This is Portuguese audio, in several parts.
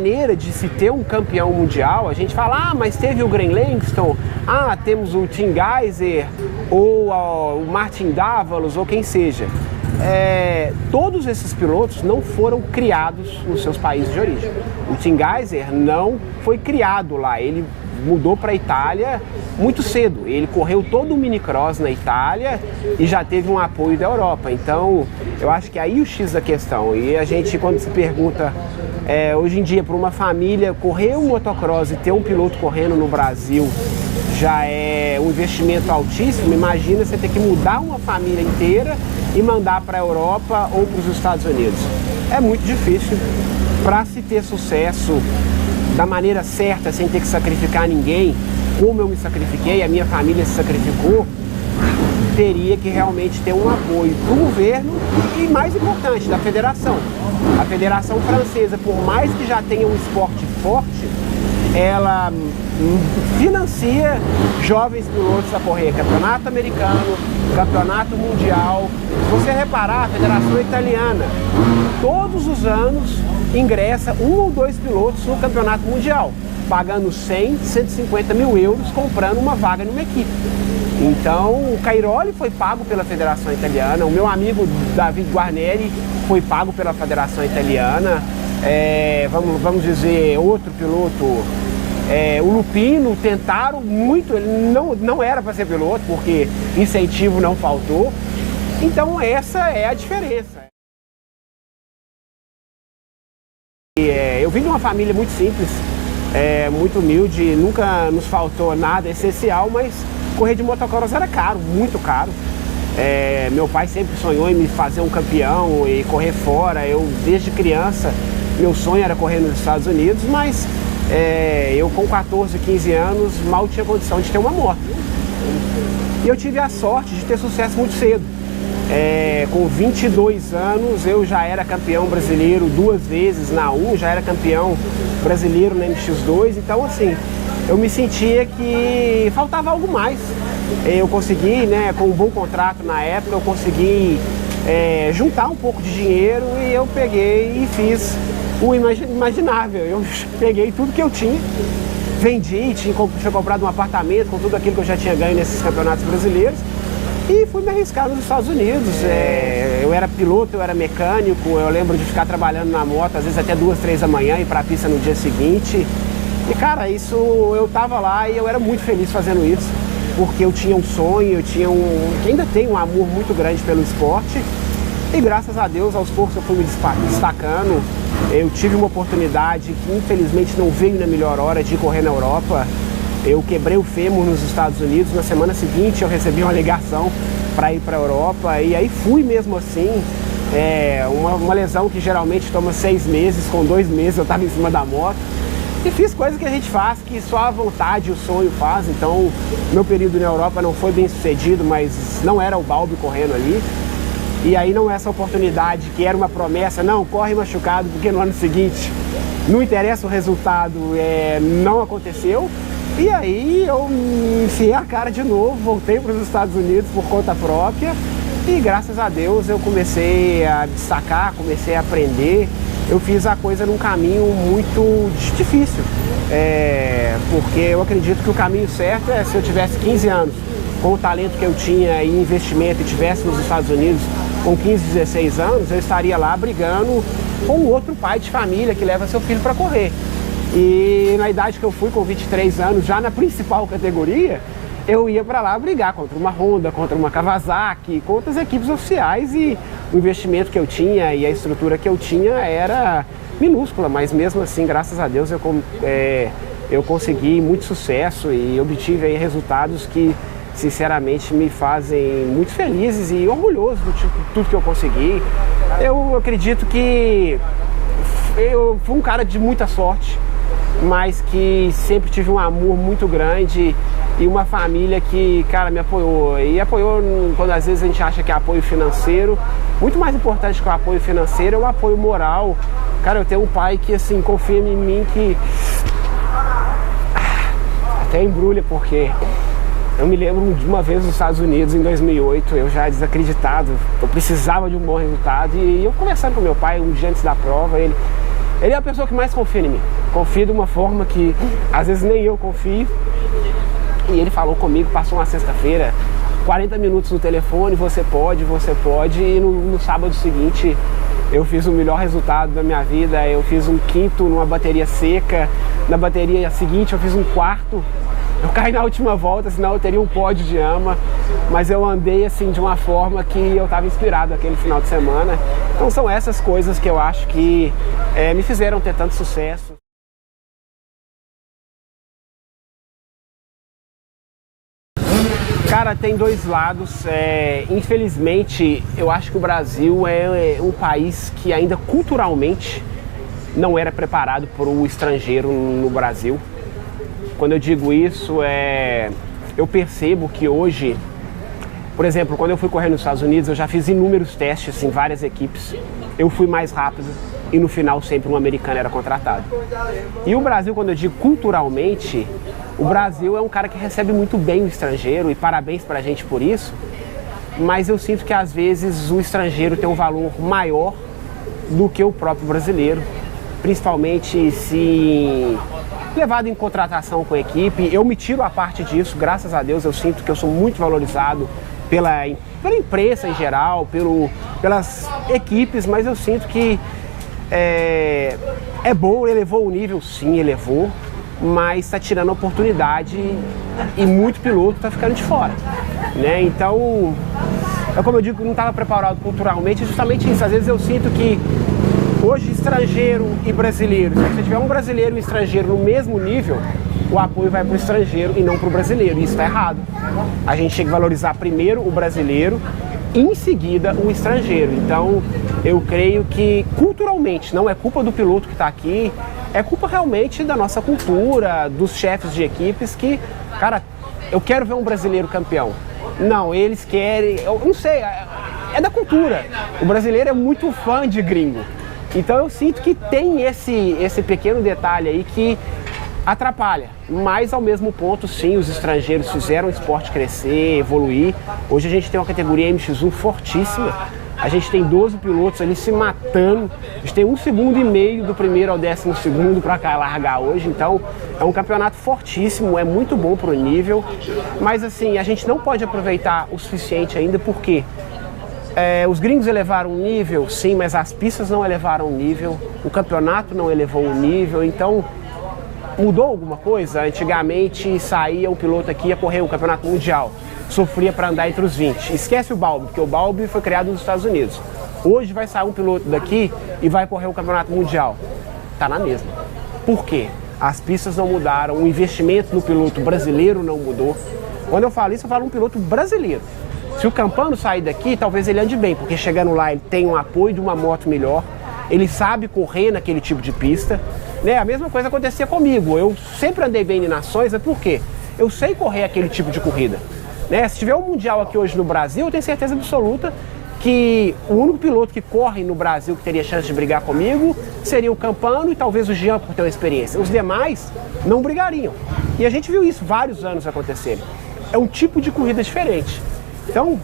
maneira de se ter um campeão mundial, a gente fala, mas teve o Glenn Langston, temos o Tim Gajser, ou o Martin Davalos, ou quem seja. Todos esses pilotos não foram criados nos seus países de origem. O Tim Gajser não foi criado lá, ele mudou para a Itália muito cedo. Ele correu todo o minicross na Itália e já teve um apoio da Europa. Então, eu acho que aí o X da questão. E a gente, quando se pergunta, hoje em dia, para uma família, correr um motocross e ter um piloto correndo no Brasil já é um investimento altíssimo. Imagina você ter que mudar uma família inteira e mandar para a Europa ou para os Estados Unidos. É muito difícil. Para se ter sucesso da maneira certa, sem ter que sacrificar ninguém, como eu me sacrifiquei, a minha família se sacrificou, teria que realmente ter um apoio do governo e, mais importante, da federação. A Federação Francesa, por mais que já tenha um esporte forte, ela financia jovens pilotos a correr campeonato americano, campeonato mundial. Se você reparar, a Federação Italiana, todos os anos, ingressa 1 ou 2 pilotos no campeonato mundial, pagando 100, 150 mil euros, comprando uma vaga numa equipe. Então, o Cairoli foi pago pela Federação Italiana, o meu amigo David Guarneri foi pago pela Federação Italiana, vamos dizer, outro piloto, o Lupino, tentaram muito, ele não era para ser piloto, porque incentivo não faltou. Então, essa é a diferença. Eu vim de uma família muito simples, muito humilde, nunca nos faltou nada essencial, mas correr de motocross era caro, muito caro. Meu pai sempre sonhou em me fazer um campeão e correr fora. Eu, desde criança, meu sonho era correr nos Estados Unidos, mas eu com 14, 15 anos mal tinha condição de ter uma moto. E eu tive a sorte de ter sucesso muito cedo. Com 22 anos eu já era campeão brasileiro 2 vezes na U, já era campeão brasileiro na MX2, então assim, eu me sentia que faltava algo mais. Eu consegui, com um bom contrato na época, eu consegui juntar um pouco de dinheiro e eu peguei e fiz o imaginável. Eu peguei tudo que eu tinha, vendi, tinha comprado um apartamento com tudo aquilo que eu já tinha ganho nesses campeonatos brasileiros e fui me arriscar nos Estados Unidos. Eu era piloto, eu era mecânico, eu lembro de ficar trabalhando na moto, às vezes até 2, 3 da manhã, ir para a pista no dia seguinte. E cara, isso, eu tava lá e eu era muito feliz fazendo isso, porque eu tinha um sonho, ainda tenho um amor muito grande pelo esporte. E graças a Deus, aos poucos eu fui me destacando. Eu tive uma oportunidade que infelizmente não veio na melhor hora de correr na Europa. Eu quebrei o fêmur nos Estados Unidos, na semana seguinte eu recebi uma ligação para ir para a Europa e aí fui mesmo assim. Uma lesão que geralmente toma 6 meses, com 2 meses eu estava em cima da moto. E fiz coisas que a gente faz, que só a vontade e o sonho faz. Então, meu período na Europa não foi bem sucedido, mas não era o Balbi correndo ali. E aí não essa oportunidade, que era uma promessa, não, corre machucado, porque no ano seguinte não interessa o resultado, não aconteceu. E aí eu enfiei a cara de novo, voltei para os Estados Unidos por conta própria. E graças a Deus eu comecei a destacar, comecei a aprender. Eu fiz a coisa num caminho muito difícil, porque eu acredito que o caminho certo é se eu tivesse 15 anos, com o talento que eu tinha e investimento, e estivesse nos Estados Unidos com 15, 16 anos, eu estaria lá brigando com outro pai de família que leva seu filho para correr. E na idade que eu fui, com 23 anos, já na principal categoria, eu ia para lá brigar contra uma Honda, contra uma Kawasaki, contra as equipes oficiais, e o investimento que eu tinha e a estrutura que eu tinha era minúscula, mas mesmo assim, graças a Deus, eu consegui muito sucesso e obtive aí resultados que, sinceramente, me fazem muito felizes e orgulhoso de tudo que eu consegui. Eu acredito que eu fui um cara de muita sorte, mas que sempre tive um amor muito grande e uma família que, cara, me apoiou. E apoiou quando às vezes a gente acha que é apoio financeiro. Muito mais importante que o apoio financeiro é o apoio moral. Cara, eu tenho um pai que, assim, confia em mim, que até embrulha, porque eu me lembro de uma vez nos Estados Unidos, em 2008, eu já desacreditado, eu precisava de um bom resultado. E eu conversando com meu pai um dia antes da prova, ele Ele é a pessoa que mais confia em mim. Confia de uma forma que às vezes nem eu confio. E ele falou comigo, passou uma sexta-feira, 40 minutos no telefone, você pode. E no sábado seguinte eu fiz o melhor resultado da minha vida. Eu fiz um quinto numa bateria seca. Na bateria seguinte eu fiz um quarto. Eu caí na última volta, senão eu teria um pódio de AMA, mas eu andei assim de uma forma que eu estava inspirado aquele final de semana. Então são essas coisas que eu acho que me fizeram ter tanto sucesso. Cara, tem dois lados. Infelizmente, eu acho que o Brasil é um país que ainda culturalmente não era preparado para o estrangeiro no Brasil. Quando eu digo isso, eu percebo que hoje, por exemplo, quando eu fui correr nos Estados Unidos, eu já fiz inúmeros testes em várias equipes. Eu fui mais rápido e no final sempre um americano era contratado. E o Brasil, quando eu digo culturalmente, o Brasil é um cara que recebe muito bem o estrangeiro e parabéns pra gente por isso. Mas eu sinto que às vezes o estrangeiro tem um valor maior do que o próprio brasileiro, principalmente se levado em contratação com a equipe. Eu me tiro a parte disso, graças a Deus. Eu sinto que eu sou muito valorizado pela imprensa em geral, pelas equipes, mas eu sinto que é bom, elevou o nível, sim, elevou, mas está tirando a oportunidade e muito piloto está ficando de fora, né? Então, como eu digo, não estava preparado culturalmente, justamente isso. Às vezes eu sinto que hoje, estrangeiro e brasileiro, se você tiver um brasileiro e um estrangeiro no mesmo nível, o apoio vai para o estrangeiro e não para o brasileiro. E isso está errado. A gente tem que valorizar primeiro o brasileiro e em seguida o estrangeiro. Então, eu creio que culturalmente, não é culpa do piloto que está aqui, é culpa realmente da nossa cultura, dos chefes de equipes que, cara, eu quero ver um brasileiro campeão. Não, eles querem, eu não sei, é da cultura. O brasileiro é muito fã de gringo. Então eu sinto que tem esse pequeno detalhe aí que atrapalha, mas ao mesmo ponto sim, os estrangeiros fizeram o esporte crescer, evoluir. Hoje a gente tem uma categoria MX1 fortíssima, a gente tem 12 pilotos ali se matando, a gente tem 1,5 segundos do primeiro ao 12º para largar hoje, então é um campeonato fortíssimo, é muito bom para o nível, mas assim, a gente não pode aproveitar o suficiente ainda porque os gringos elevaram o nível, sim, mas as pistas não elevaram o nível, o campeonato não elevou o nível, então mudou alguma coisa? Antigamente saía um piloto aqui, ia correr o campeonato mundial, sofria para andar entre os 20. Esquece o Balbi, porque o Balbi foi criado nos Estados Unidos. Hoje vai sair um piloto daqui e vai correr o campeonato mundial. Tá na mesma. Por quê? As pistas não mudaram, o investimento no piloto brasileiro não mudou. Quando eu falo isso, eu falo um piloto brasileiro. Se o Campano sair daqui, talvez ele ande bem, porque chegando lá ele tem um apoio de uma moto melhor, ele sabe correr naquele tipo de pista, né? A mesma coisa acontecia comigo, eu sempre andei bem em nações, por quê? Eu sei correr aquele tipo de corrida, né? Se tiver um mundial aqui hoje no Brasil, eu tenho certeza absoluta que o único piloto que corre no Brasil que teria chance de brigar comigo seria o Campano e talvez o Jean por ter uma experiência. Os demais não brigariam. E a gente viu isso vários anos acontecerem. É um tipo de corrida diferente. Então,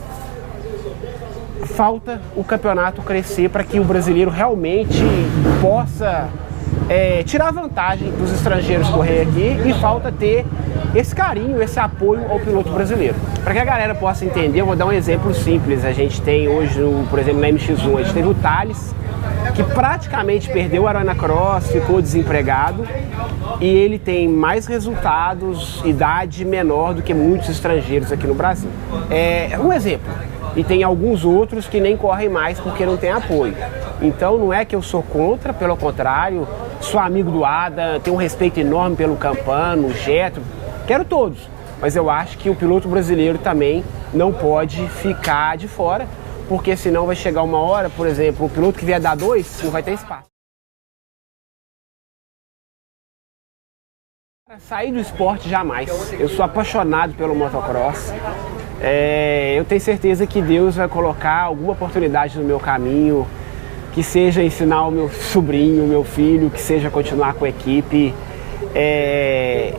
falta o campeonato crescer para que o brasileiro realmente possa tirar vantagem dos estrangeiros correr aqui e falta ter esse carinho, esse apoio ao piloto brasileiro. Para que a galera possa entender, eu vou dar um exemplo simples. A gente tem hoje, por exemplo, na MX1, a gente teve o Thales, que praticamente perdeu a Arana Cross, ficou desempregado e ele tem mais resultados, idade menor do que muitos estrangeiros aqui no Brasil. É um exemplo. E tem alguns outros que nem correm mais porque não tem apoio. Então não é que eu sou contra, pelo contrário, sou amigo do Adam, tenho um respeito enorme pelo Campano, Getro, quero todos. Mas eu acho que o piloto brasileiro também não pode ficar de fora, porque senão vai chegar uma hora, por exemplo, o piloto que vier dar 2 não vai ter espaço. Sair do esporte jamais. Eu sou apaixonado pelo motocross. Eu tenho certeza que Deus vai colocar alguma oportunidade no meu caminho, que seja ensinar o meu sobrinho, o meu filho, que seja continuar com a equipe.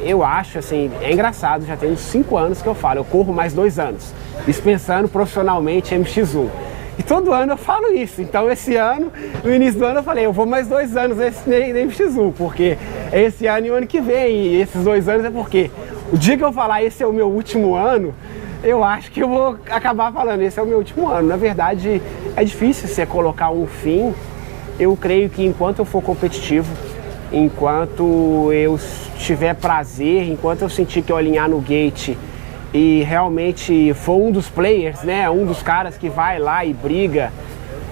Eu acho, assim, é engraçado, já tem uns 5 anos que eu falo, eu corro mais 2 anos, isso pensando profissionalmente em MX1. E todo ano eu falo isso. Então esse ano, no início do ano eu falei, eu vou mais 2 anos nesse MX1, porque é esse ano e o ano que vem. E esses 2 anos é porque o dia que eu falar esse é o meu último ano, eu acho que eu vou acabar falando esse é o meu último ano. Na verdade, é difícil você colocar um fim. Eu creio que enquanto eu for competitivo, enquanto eu tiver prazer, enquanto eu sentir que eu alinhar no gate e realmente for um dos players, né, um dos caras que vai lá e briga,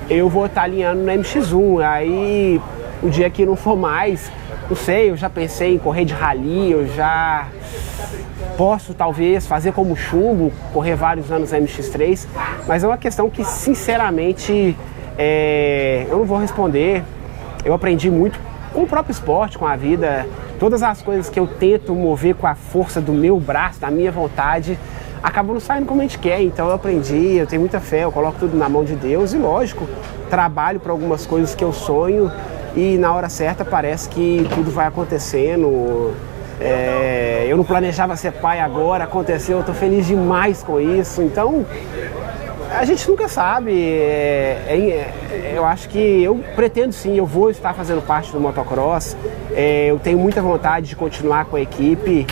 eu vou estar alinhando no MX1. Aí, o dia que não for mais, não sei, eu já pensei em correr de rally, eu já posso talvez fazer como chumbo, correr vários anos na MX3, mas é uma questão que, sinceramente, eu não vou responder. Eu aprendi muito com o próprio esporte, com a vida. Todas as coisas que eu tento mover com a força do meu braço, da minha vontade, acabam não saindo como a gente quer. Então eu aprendi, eu tenho muita fé, eu coloco tudo na mão de Deus e, lógico, trabalho para algumas coisas que eu sonho e na hora certa parece que tudo vai acontecendo. Eu não planejava ser pai agora, aconteceu, eu estou feliz demais com isso. Então, a gente nunca sabe. Eu acho que eu pretendo sim, eu vou estar fazendo parte do motocross. Eu tenho muita vontade de continuar com a equipe.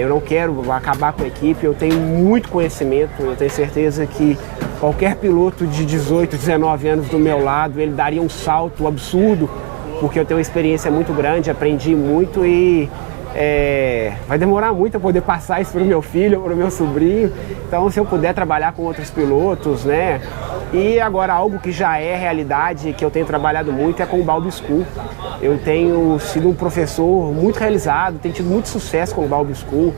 Eu não quero acabar com a equipe, eu tenho muito conhecimento, eu tenho certeza que qualquer piloto de 18, 19 anos do meu lado, ele daria um salto absurdo, porque eu tenho uma experiência muito grande, aprendi muito e vai demorar muito eu poder passar isso para o meu filho, para o meu sobrinho. Então, se eu puder trabalhar com outros pilotos, né? E agora, algo que já é realidade, que eu tenho trabalhado muito, é com o Balbi School. Eu tenho sido um professor muito realizado, tenho tido muito sucesso com o Balbi School.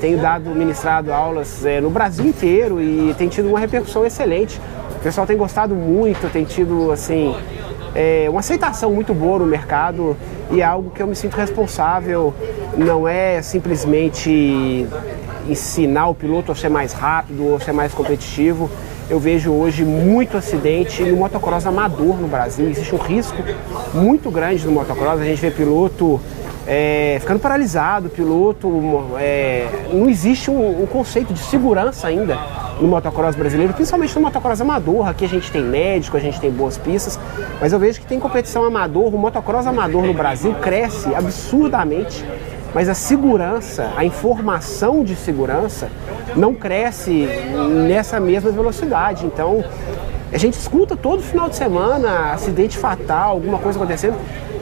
Tenho ministrado aulas no Brasil inteiro e tem tido uma repercussão excelente. O pessoal tem gostado muito, tem tido, assim, uma aceitação muito boa no mercado e é algo que eu me sinto responsável. Não é simplesmente ensinar o piloto a ser mais rápido ou ser mais competitivo. Eu vejo hoje muito acidente no motocross amador no Brasil. Existe um risco muito grande no motocross. A gente vê piloto ficando paralisado, piloto... não existe um conceito de segurança ainda no motocross brasileiro, principalmente no motocross amador. Aqui a gente tem médico, a gente tem boas pistas, mas eu vejo que tem competição amador. O motocross amador no Brasil cresce absurdamente, mas a segurança, a informação de segurança não cresce nessa mesma velocidade. Então, a gente escuta todo final de semana acidente fatal, alguma coisa acontecendo,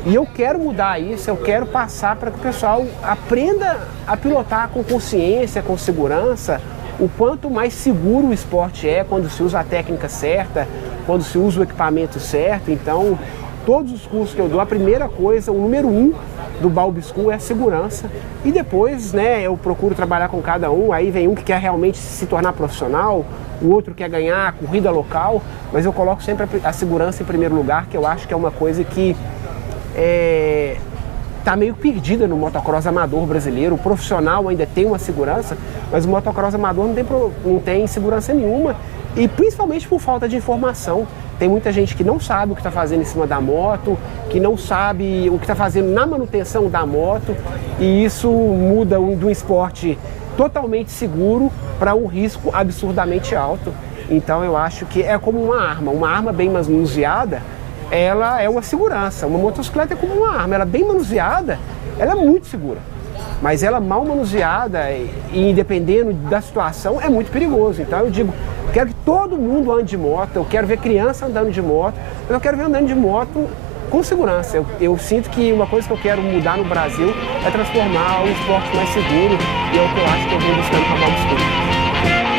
e eu quero mudar isso, eu quero passar para que o pessoal aprenda a pilotar com consciência, com segurança, o quanto mais seguro o esporte é quando se usa a técnica certa, quando se usa o equipamento certo. Então, todos os cursos que eu dou, a primeira coisa, o número 1 do Balbi School é a segurança. E depois, né, eu procuro trabalhar com cada um. Aí vem um que quer realmente se tornar profissional, o outro quer ganhar a corrida local, mas eu coloco sempre a segurança em primeiro lugar, que eu acho que é uma coisa que está meio perdida no motocross amador brasileiro. O profissional ainda tem uma segurança, mas o motocross amador não tem segurança nenhuma, e principalmente por falta de informação. Tem muita gente que não sabe o que está fazendo em cima da moto, que não sabe o que está fazendo na manutenção da moto, e isso muda de um esporte totalmente seguro para um risco absurdamente alto. Então eu acho que é como uma arma bem manuseada, ela é uma segurança. Uma motocicleta é como uma arma, ela bem manuseada, ela é muito segura. Mas ela mal manuseada e dependendo da situação é muito perigoso. Então eu digo, quero que todo mundo ande de moto, eu quero ver criança andando de moto, mas eu quero ver andando de moto com segurança. Eu sinto que uma coisa que eu quero mudar no Brasil é transformar o esporte mais seguro, e é o que eu acho que eu vou buscando com a Balbi School.